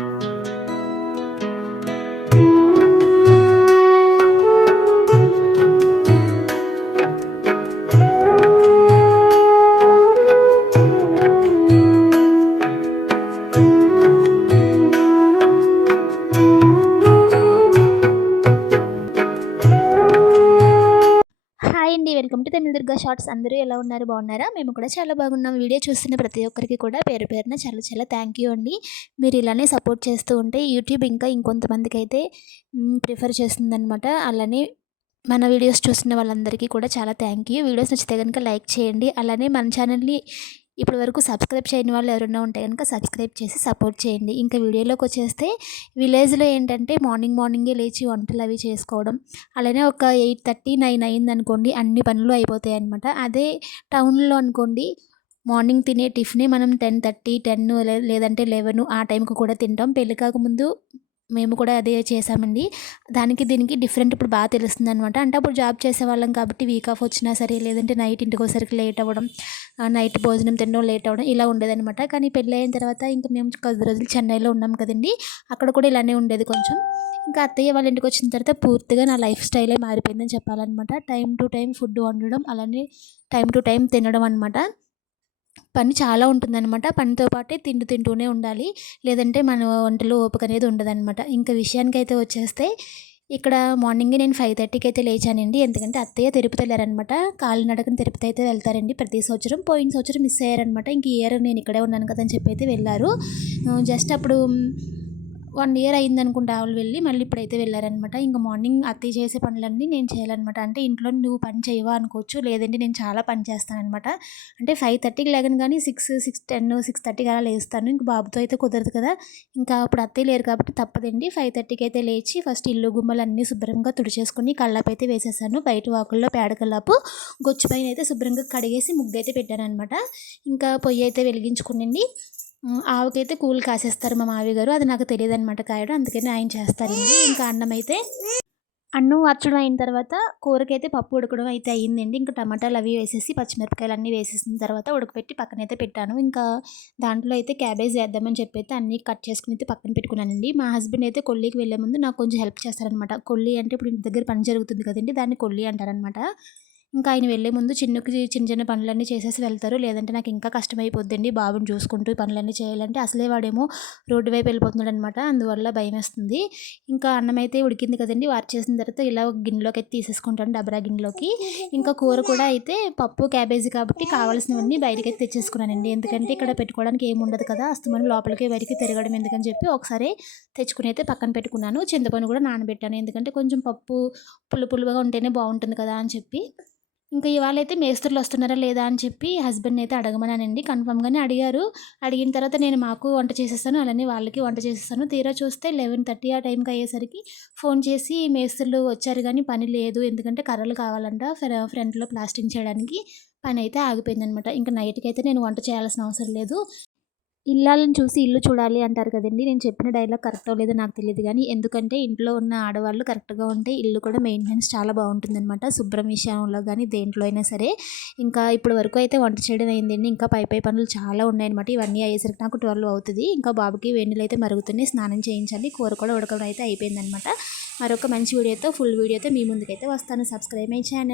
Hi అండి, welcome to Tamil Durga shorts. అందరూ ఎలా ఉన్నారు? బాగున్నారా? మేము కూడా చాలా బాగున్నాం. వీడియో చూస్తున్న ప్రతి ఒక్కరికి కూడా పేరు పేరున చాలా చాలా థ్యాంక్ యూ అండి. మీరు ఇలానే సపోర్ట్ చేస్తూ ఉంటే యూట్యూబ్ ఇంకా ఇంకొంతమందికి అయితే ప్రిఫర్ చేస్తుందనమాట. అలానే మన వీడియోస్ చూస్తున్న వాళ్ళందరికీ కూడా చాలా థ్యాంక్ యూ. వీడియోస్ నచ్చితే కనుక లైక్ చేయండి. అలానే మన ఛానల్ని ఇప్పటి వరకు సబ్స్క్రైబ్ చేయని వాళ్ళు ఎవరైనా ఉంటే కనుక సబ్స్క్రైబ్ చేసి సపోర్ట్ చేయండి. ఇంకా వీడియోలోకి వచ్చేస్తే విలేజ్లో ఏంటంటే మార్నింగే లేచి వంటలు అవి చేసుకోవడం, అలానే ఒక 8:30, 9 అయిందనుకోండి అన్ని పనులు అయిపోతాయి అనమాట. అదే టౌన్లో అనుకోండి మార్నింగ్ తినే టిఫినే మనం 10:30, 10 లేదంటే 11 ఆ టైంకి కూడా తింటాం. పెళ్ళి కాకముందు మేము కూడా అదే చేసామండి. దానికి దీనికి డిఫరెంట్ ఇప్పుడు బాగా తెలుస్తుందనమాట. అంటే అప్పుడు జాబ్ చేసేవాళ్ళం కాబట్టి వీక్ ఆఫ్ వచ్చినా సరే, లేదంటే నైట్ ఇంటికొసరికి లేట్ అవ్వడం, నైట్ భోజనం తినడం లేట్ అవ్వడం ఇలా ఉండేదనమాట. కానీ పెళ్ళి అయిన తర్వాత ఇంకా మేము కొద్ది రోజులు చెన్నైలో ఉన్నాం కదండి, అక్కడ కూడా ఇలానే ఉండేది కొంచెం. ఇంకా అత్తయ్య వాళ్ళ ఇంటికి వచ్చిన తర్వాత పూర్తిగా నా లైఫ్ స్టైలే మారిపోయిందని చెప్పాలన్నమాట. టైం టు టైం ఫుడ్ వండడం, అలానే టైం టు టైం తినడం అనమాట. పని చాలా ఉంటుందన్నమాట. పనితో పాటే తింటూనే ఉండాలి. లేదంటే మన వంటలో ఓపిక అనేది ఉండదనమాట. ఇంకా విషయానికైతే వచ్చేస్తే ఇక్కడ మార్నింగే నేను 5:30కి అయితే లేచానండి. ఎందుకంటే అత్తయ్య తిరుపతి వెళ్ళారనమాట. కాలినడకన తిరుపతి అయితే వెళ్తారండి ప్రతి సంవత్సరం. పోయిన సంవత్సరం మిస్ అయ్యారనమాట. ఇంక ఈ ఇయర్ నేను ఇక్కడే ఉన్నాను కదా అని చెప్పి అయితే వెళ్ళారు. జస్ట్ అప్పుడు 1 ఇయర్ అయిందనుకుంటా ఆవిడ వెళ్ళి, మళ్ళీ ఇప్పుడైతే వెళ్ళారనమాట. ఇంక మార్నింగ్ అత్తయ్య చేసే పనులన్నీ నేను చేయాలన్నమాట. అంటే ఇంట్లో నువ్వు పని చేయవా అనుకోవచ్చు, లేదంటే నేను చాలా పని చేస్తానన్నమాట. అంటే 5:30కి లేగను కానీ 6:10, 6:30కి అలా లేస్తాను. ఇంక బాబుతో అయితే కుదరదు కదా. ఇంకా అప్పుడు అత్తయ్య లేరు కాబట్టి తప్పదండి. 5:30కి అయితే లేచి ఫస్ట్ ఇల్లు గుమ్మలన్నీ శుభ్రంగా తుడిచేసుకుని కల్లాపు అయితే వేసేసాను. బయట వాకుల్లో పేడ కల్లాపు గొచ్చు పైన అయితే శుభ్రంగా కడిగేసి ముగ్గైతే పెట్టానన్నమాట. ఇంకా పొయ్యి అయితే వెలిగించుకునండి. ఆవకైతే కూల్ కాసేస్తారు మా మావయ్య గారు. అది నాకు తెలియదనమాట కాయడం, అందుకని ఆయన చేస్తారండి. ఇంకా అన్నం అర్చడం అయిన తర్వాత కూరకైతే పప్పు ఉడకడం అయితే అయ్యిందండి. ఇంకా టమాటాలు అవి వేసేసి పచ్చిమిరపకాయలు అన్నీ వేసేసిన తర్వాత ఉడకపెట్టి పక్కనైతే పెట్టాను. ఇంకా దాంట్లో అయితే క్యాబేజ్ వేద్దామని చెప్పి అయితే అన్నీ కట్ చేసుకుని అయితే పక్కన పెట్టుకున్నానండి. మా హస్బెండ్ అయితే కొల్లీకి వెళ్ళే ముందు నాకు కొంచెం హెల్ప్ చేస్తారనమాట. కొల్లి అంటే ఇప్పుడు ఇంటి దగ్గర పని జరుగుతుంది కదండి, దాన్ని కొల్లి అంటారనమాట. ఇంకా ఆయన వెళ్ళే ముందు చిన్న చిన్న పనులన్నీ చేసేసి వెళ్తారు. లేదంటే నాకు ఇంకా కష్టమైపోద్దండి బాబుని చూసుకుంటూ పనులన్నీ చేయాలంటే. అసలే వాడేమో రోడ్డు వైపు వెళ్ళిపోతున్నాడు అనమాట, అందువల్ల భయం వేస్తుంది. ఇంకా అన్నం అయితే ఉడికింది కదండి, చేసిన తర్వాత ఇలా ఒక గిన్నెలోకి అయితే తీసేసుకుంటాను, డబరా గిన్నెలోకి. ఇంకా కూర కూడా అయితే పప్పు క్యాబేజీ కాబట్టి కావాల్సినవన్నీ బయటకి అయితే తెచ్చేసుకున్నానండి. ఎందుకంటే ఇక్కడ పెట్టుకోవడానికి ఏమి ఉండదు కదా, అస్తమానం లోపలికి బయటికి తిరగడం ఎందుకని చెప్పి ఒకసారి తెచ్చుకుని అయితే పక్కన పెట్టుకున్నాను. చింతపండు కూడా నానబెట్టాను, ఎందుకంటే కొంచెం పప్పు పులుపులుగా ఉంటేనే బాగుంటుంది కదా అని చెప్పి. ఇంకా ఇవాళైతే మేస్త్రులు వస్తున్నారా లేదా అని చెప్పి హస్బెండ్ని అయితే అడగమన్నానండి. కన్ఫామ్గానే అడిగారు. అడిగిన తర్వాత నేను మాకు వంట చేసేస్తాను, అలానే వాళ్ళకి వంట చేసేస్తాను. తీరా చూస్తే 11:30 ఆ టైంకి అయ్యేసరికి ఫోన్ చేసి మేస్త్రులు వచ్చారు కానీ పని లేదు, ఎందుకంటే కర్రలు కావాలంట ఫ్రంట్లో ప్లాస్టింగ్ చేయడానికి. పని అయితే ఆగిపోయిందనమాట. ఇంకా నైట్కి అయితే నేను వంట చేయాల్సిన అవసరం లేదు. ఇల్లాలను చూసి ఇల్లు చూడాలి అంటారు కదండి. నేను చెప్పిన డైలాగ్ కరెక్టో లేదో నాకు తెలియదు కానీ, ఎందుకంటే ఇంట్లో ఉన్న ఆడవాళ్ళు కరెక్ట్గా ఉంటే ఇల్లు కూడా మెయింటెనెన్స్ చాలా బాగుంటుందన్నమాట. శుభ్రం విషయంలో కానీ దేంట్లో అయినా సరే. ఇంకా ఇప్పటి వరకు అయితే వంట చేయడం అయిందండి. ఇంకా పై పనులు చాలా ఉన్నాయన్నమాట. ఇవన్నీ అయ్యేసరికి నాకు 12 అవుతుంది. ఇంకా బాబుకి వేడినీళ్ళు అయితే మరుగుతున్నాయి, స్నానం చేయించాలి, కూర కూడా ఉడకడం అయితే అయిపోయిందనమాట. మరొక మంచి వీడియోతో ఫుల్ వీడియోతో మీ ముందుకైతే వస్తాను. Subscribe my channel.